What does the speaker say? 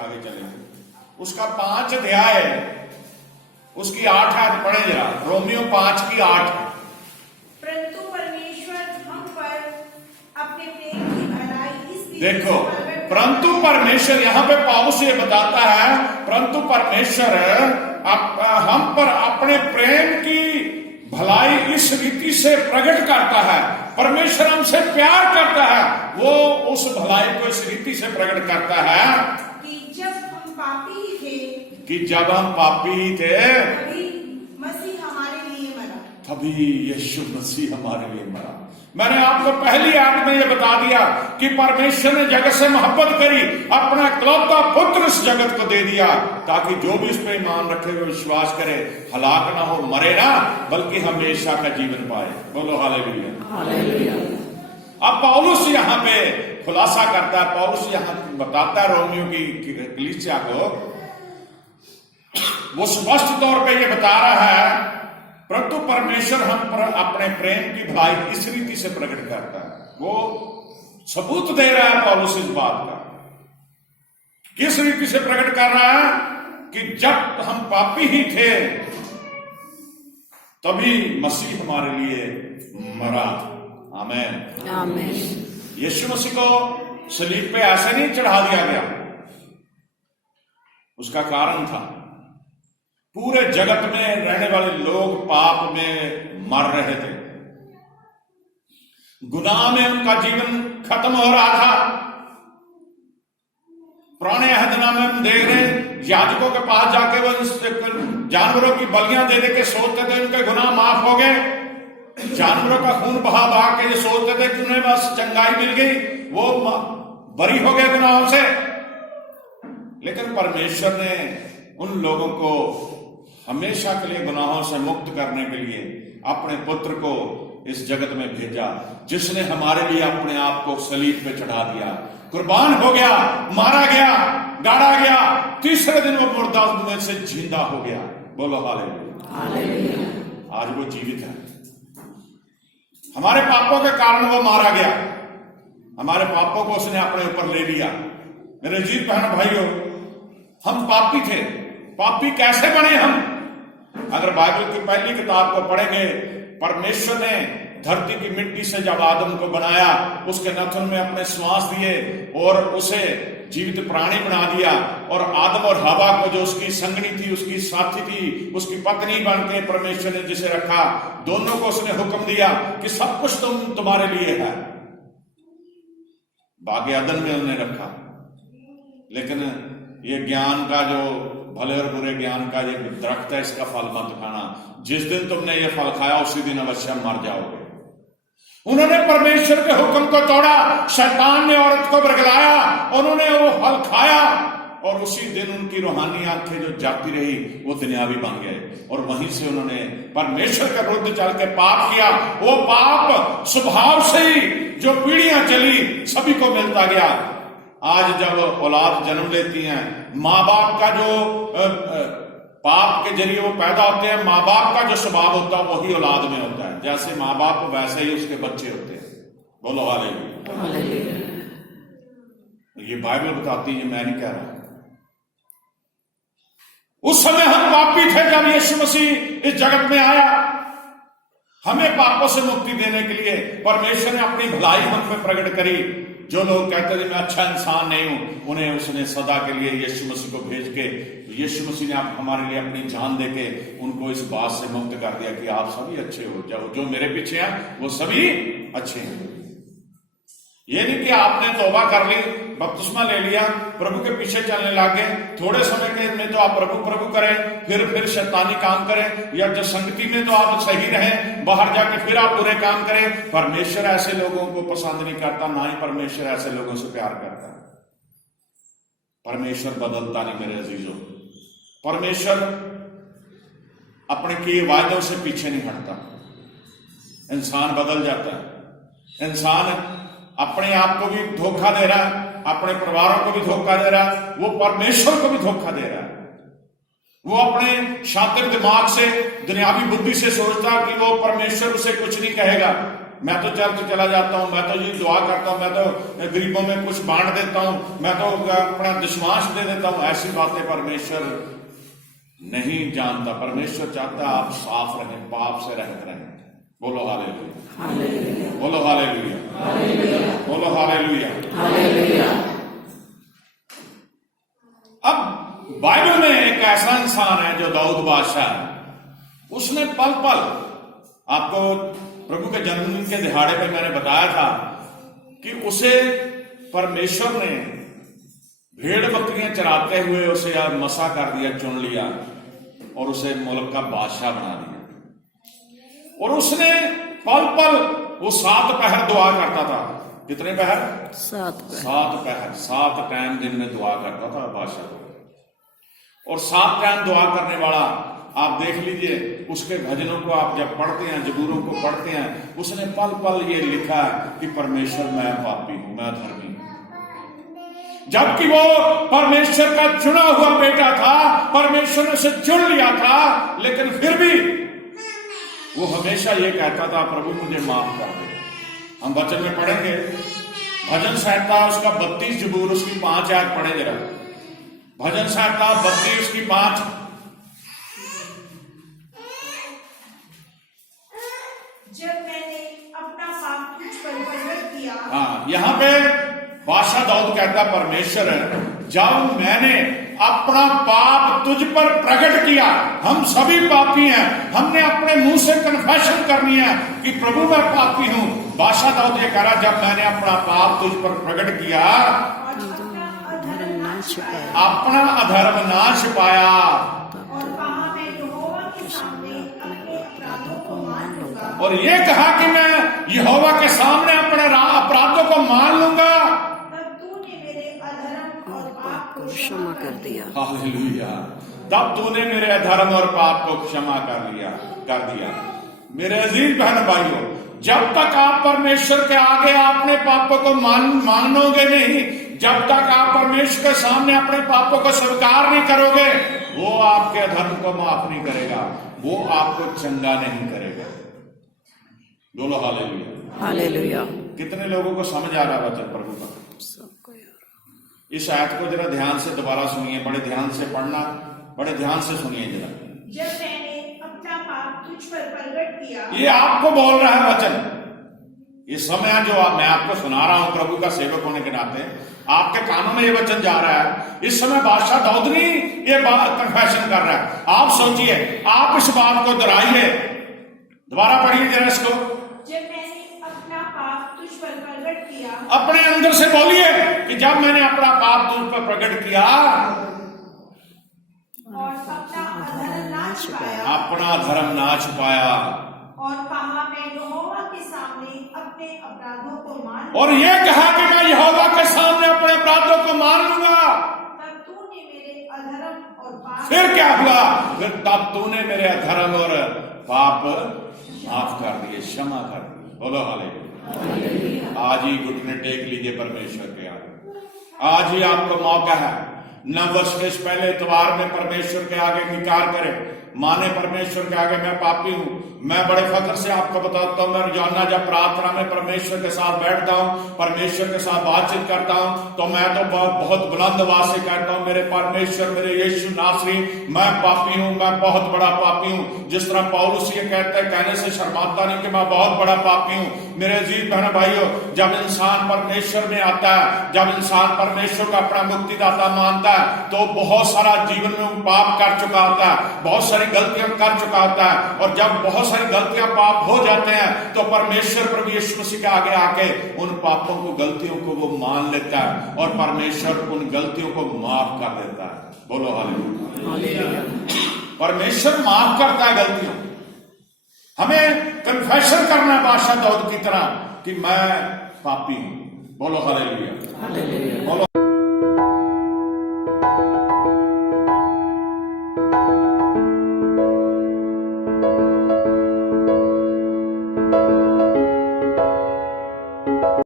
आगे चलेंगे। उसका 5 अध्याय है, उसकी 8 आयत पढ़े जरा, रोमियो 5 की 8। परंतु परमेश्वर हम पर अपने प्रेम की भलाई इस रीति से देखो, प्रकट परंतु परमेश्वर, यहां पे पौलुस ये बताता है, परंतु परमेश्वर हम पर अपने प्रेम की भलाई इस रीति से प्रकट करता है। परमेश्वर हमसे प्यार करता है, वो उस भलाई को इस रीति से प्रकट करता है कि जब हम पापी ही थे कि जब हम पापी थे तभी मसीह हमारे लिए मरा। तभी यीशु मसीह हमारे लिए मरा। मैंने आपको पहली आयत में यह बता दिया कि परमेश्वर ने जगत से मोहब्बत करी, अपना इकलौता पुत्र इस जगत को दे दिया, ताकि जो भी इस पे ईमान रखे हुए विश्वास करे, हलाक ना हो, मरे ना, बल्कि हमेशा का जीवन पाए। बोलो हालेलुया। अब पौलुस यहाँ पे खुलासा करता है, पौलुस यहाँ बताता है रोमियो की कलीसिया को, वो स्पष्ट तौर पे ये बता रहा है, परंतु परमेश्वर हम पर अपने प्रेम की भलाई इस रीति से प्रकट करता है। वो सबूत दे रहा है पौलुस इस बात का, किस रीति से प्रकट कर रहा है कि जब हम पापी ही थे तभी मसीह हमारे लिए मरा। आमीन आमीन। यीशु मसीह को सलीब पे ऐसे नहीं चढ़ा दिया गया, उसका कारण था, पूरे जगत में रहने वाले लोग पाप में मर रहे थे, गुनाह में उनका जीवन खत्म हो रहा था। पुराने अहदनामे में हम देख रहे हैं, याजकों के पास जाके वो जानवरों की बलियां दे दे के सोचते थे उनके गुनाह माफ हो गए। जानवरों का खून बहा बहा के ये सोचते थे कि उन्हें बस चंगाई मिल गई, वो बरी हो गए गुनाहों से। लेकिन परमेश्वर ने उन लोगों को हमेशा के लिए गुनाहों से मुक्त करने के लिए अपने पुत्र को इस जगत में भेजा, जिसने हमारे लिए अपने आप को सलीब पे चढ़ा दिया, कुर्बान हो गया, मारा गया, गाड़ा गया, तीसरे दिन वो मुर्दा में से जिंदा हो गया। बोलो हालेलुया। आज वो जीवित है। हमारे पापों के कारण वो मारा गया, हमारे पापों को उसने अपने ऊपर ले लिया। मेरे जीव बहन भाइयों, हम पापी थे। पापी कैसे बने हम? अगर बाइबल की पहली किताब को पढ़ेंगे, परमेश्वर ने धरती की मिट्टी से जब आदम को बनाया, उसके नथुन में अपने श्वास दिए और उसे जीवित प्राणी बना दिया, और आदम और हवा को जो उसकी संगनी थी, उसकी साथी थी, उसकी पत्नी बन के परमेश्वर ने जिसे रखा, दोनों को उसने हुक्म दिया कि सब कुछ तुम्हारे लिए है। बागे अदन में उन्हें रखा, लेकिन ये ज्ञान का जो भले और बुरे ज्ञान का ये दरख्त है, इसका फल मत खाना, जिस दिन तुमने ये फल खाया उसी दिन अवश्य मर जाओगे। उन्होंने परमेश्वर के हुक्म को तोड़ा, शैतान ने औरत को बरगलाया, उन्होंने वो फल खाया, और उसी दिन उनकी रूहानी आंखें जो जाती रही वो दुनियावी बन गए, और वहीं से उन्होंने परमेश्वर के विरुद्ध चल के पाप किया। वो पाप स्वभाव से ही जो पीढ़ियां चली सभी को मिलता गया। आज जब औलाद जन्म लेती हैं, माँ बाप का जो पाप के जरिए वो पैदा होते हैं, माँ बाप का जो स्वभाव होता है वही औलाद में होता है। जैसे माँ बाप वैसे ही उसके बच्चे होते हैं। बोलो हालेलुया। ये बाइबल बताती है, मैं नहीं कह रहा। उस समय हम पापी थे जब यीशु मसीह इस जगत में आया। हमें पापों से मुक्ति देने के लिए परमेश्वर ने अपनी भलाई हम पे प्रकट करी। जो लोग कहते थे मैं अच्छा इंसान नहीं हूं, उन्हें उसने सदा के लिए यीशु मसीह को भेज के, यीशु मसीह ने हमारे लिए अपनी जान देके उनको इस बात से मुक्त कर दिया कि आप सभी अच्छे हो जाओ, जो मेरे पीछे हैं वो सभी अच्छे हैं। ये नहीं कि आपने तौबा कर ली, बपतिस्मा ले लिया, प्रभु के पीछे चलने लगे, थोड़े समय के में तो आप प्रभु प्रभु करें, फिर शैतानी काम करें, या जो संगति में तो आप सही रहें, बाहर जाके फिर आप बुरे काम करें। परमेश्वर ऐसे लोगों को पसंद नहीं करता, ना ही परमेश्वर ऐसे लोगों से प्यार करता है। परमेश्वर बदलता नहीं मेरे अजीजों। परमेश्वर अपने किए वायदों से पीछे नहीं हटता। इंसान बदल जाता है, इंसान अपने आप को भी धोखा दे रहा है, अपने परिवारों को भी धोखा दे रहा है, वो परमेश्वर को भी धोखा दे रहा है। वो अपने शातिर दिमाग से, दुनियावी बुद्धि से सोचता कि वो परमेश्वर उसे कुछ नहीं कहेगा, मैं तो चर्च चला जाता हूं, मैं तो ये दुआ करता हूं, मैं तो गरीबों में कुछ बांट देता हूं, मैं तो अपना दशमांश दे देता हूं, ऐसी बातें परमेश्वर नहीं जानता। परमेश्वर चाहता है आप साफ रहें, पाप से रहित रहें। बोलो हालेलुया, बोलो हालेलुया, बोलो हालेलुया। अब बाइबल में एक ऐसा इंसान है जो दाऊद बादशाह है। उसने पल पल, आपको प्रभु के जन्मदिन के दिहाड़े पे मैंने बताया था कि उसे परमेश्वर ने भेड़ बकरियां चराते हुए उसे मसा कर दिया, चुन लिया और उसे मुल्क का बादशाह बना दिया। और उसने पल पल वो 7 पहर दुआ करता था। कितने पहर? 7 पहर, 7 टाइम दिन में दुआ करता था बादशाह। और 7 टाइम दुआ करने वाला, आप देख लीजिए उसके भजनों को आप जब पढ़ते हैं, जबूरों को पढ़ते हैं, उसने पल पल ये लिखा कि परमेश्वर मैं पापी हूं, मैं धर्मी हूं। जबकि वो परमेश्वर का चुना हुआ बेटा था, परमेश्वर ने उसे चुन लिया था, लेकिन फिर भी वो हमेशा ये कहता था प्रभु मुझे माफ कर दे। हम वचन में पढ़ेंगे भजन संहिता उसका 32 जबूर उसकी 5 आयत पढ़े जरा। भजन संहिता 32 उसकी 5। जब मैंने अपना पाप तुझ पर प्रकट किया। हाँ, यहाँ पे बादशाह दाऊद कहता परमेश्वर जब मैंने अपना पाप तुझ पर प्रकट किया। हम सभी पापी हैं, हमने अपने मुंह से कन्फेशन करनी है कि प्रभु मैं पापी हूं। बादशाह दाऊद ये कह रहा जब मैंने अपना पाप तुझ पर प्रकट किया, अपना अधर्म ना छिपाया, और ये कहा कि मैं यहोवा के सामने अपने अपराधों को मान लूंगा, तब तूने मेरे अधर्म और पाप को क्षमा कर दिया। हालेलुया, तब तूने मेरे अधर्म और पाप को क्षमा कर दिया। मेरे अजीज बहन भाइयों, जब तक आप परमेश्वर के आगे अपने पापों को मानोगे नहीं, जब तक आप परमेश्वर के सामने अपने पापों को स्वीकार नहीं करोगे, वो आपके अधर्म को माफ नहीं करेगा, वो आपको चंगा नहीं करेगा। बोलो हालेलुया, हालेलुया। कितने लोगों को समझ आ रहा वचन प्रभु का? इस आयत को जरा ध्यान से दोबारा सुनिए, बड़े ध्यान से पढ़ना, बड़े ध्यान से सुनिए जरा। जब मैंने अपना पाप तुझ पर प्रकट किया। ये आपको बोल रहा है वचन। इस समय जो मैं आपको सुना रहा हूं प्रभु का सेवक होने के नाते, आपके कानों में ये वचन जा रहा है। इस समय बादशाह दाऊद नहीं ये बात कन्फेशन कर रहा है। आप सोचिए, आप इस बात को दोहराइए, दोबारा पढ़िए जरा इसको। जब मैंने अपना पाप तुझ पर प्रकट किया। अपने अंदर से बोलिए कि जब मैंने अपना पाप तुझ पर प्रकट किया और अपना अधर्म ना छुपाया, अपना धर्म ना छुपाया, और कहा मैं यहोवा के सामने अपने अपराधों को मान, और ये कहा कि मैं यहोवा के सामने अपने अपराधों को मान लूंगा, तब तूने मेरे अधर्म और पाप। फिर क्या हुआ? फिर तब तूने मेरे अधर्म और पाप माफ कर दिए, क्षमा कर दिए। बोलो हालेलुया। आज ही घुटने टेक लीजिए परमेश्वर के आगे। आज ही आपको मौका है, न वर्ष पहले इतवार में परमेश्वर के आगे निकार करें, माने परमेश्वर के आगे मैं पापी हूं। मैं बड़े फख्र से आपको बताता हूं, मैं रोजाना जब प्रार्थना में परमेश्वर के साथ बैठता हूं, परमेश्वर के साथ बातचीत करता हूं, तो मैं तो बहुत बुलंद आवाज से कहता हूं, मेरे परमेश्वर, मेरे यीशु नासरी, मैं पापी हूं, मैं बहुत बड़ा पापी हूं। जिस तरह पौलुस ये कहता है, कहने से शर्माता नहीं कि मैं बहुत बड़ा पापी हूं। मेरे अजीज बहन भाइयों, जब इंसान परमेश्वर में आता है, जब इंसान परमेश्वर का अपना मुक्तिदाता मानता है, तो बहुत सारा जीवन में पाप कर चुका होता है, बहुत सारी गलतियां कर चुका होता है, और जब बहुत सारी गलतियां पाप हो जाते हैं, तो परमेश्वर प्रभु यीशु मसीह के आगे आके उन पापों को, गलतियों को वो मान लेता है, और परमेश्वर उन गलतियों को माफ कर देता है। बोलो हालेलुया। परमेश्वर माफ करता है गलतियों। हमें कन्फेशन करना है बादशाह दाऊद की तरह कि मैं पापी हूं। बोलो हालेलुया। बोलो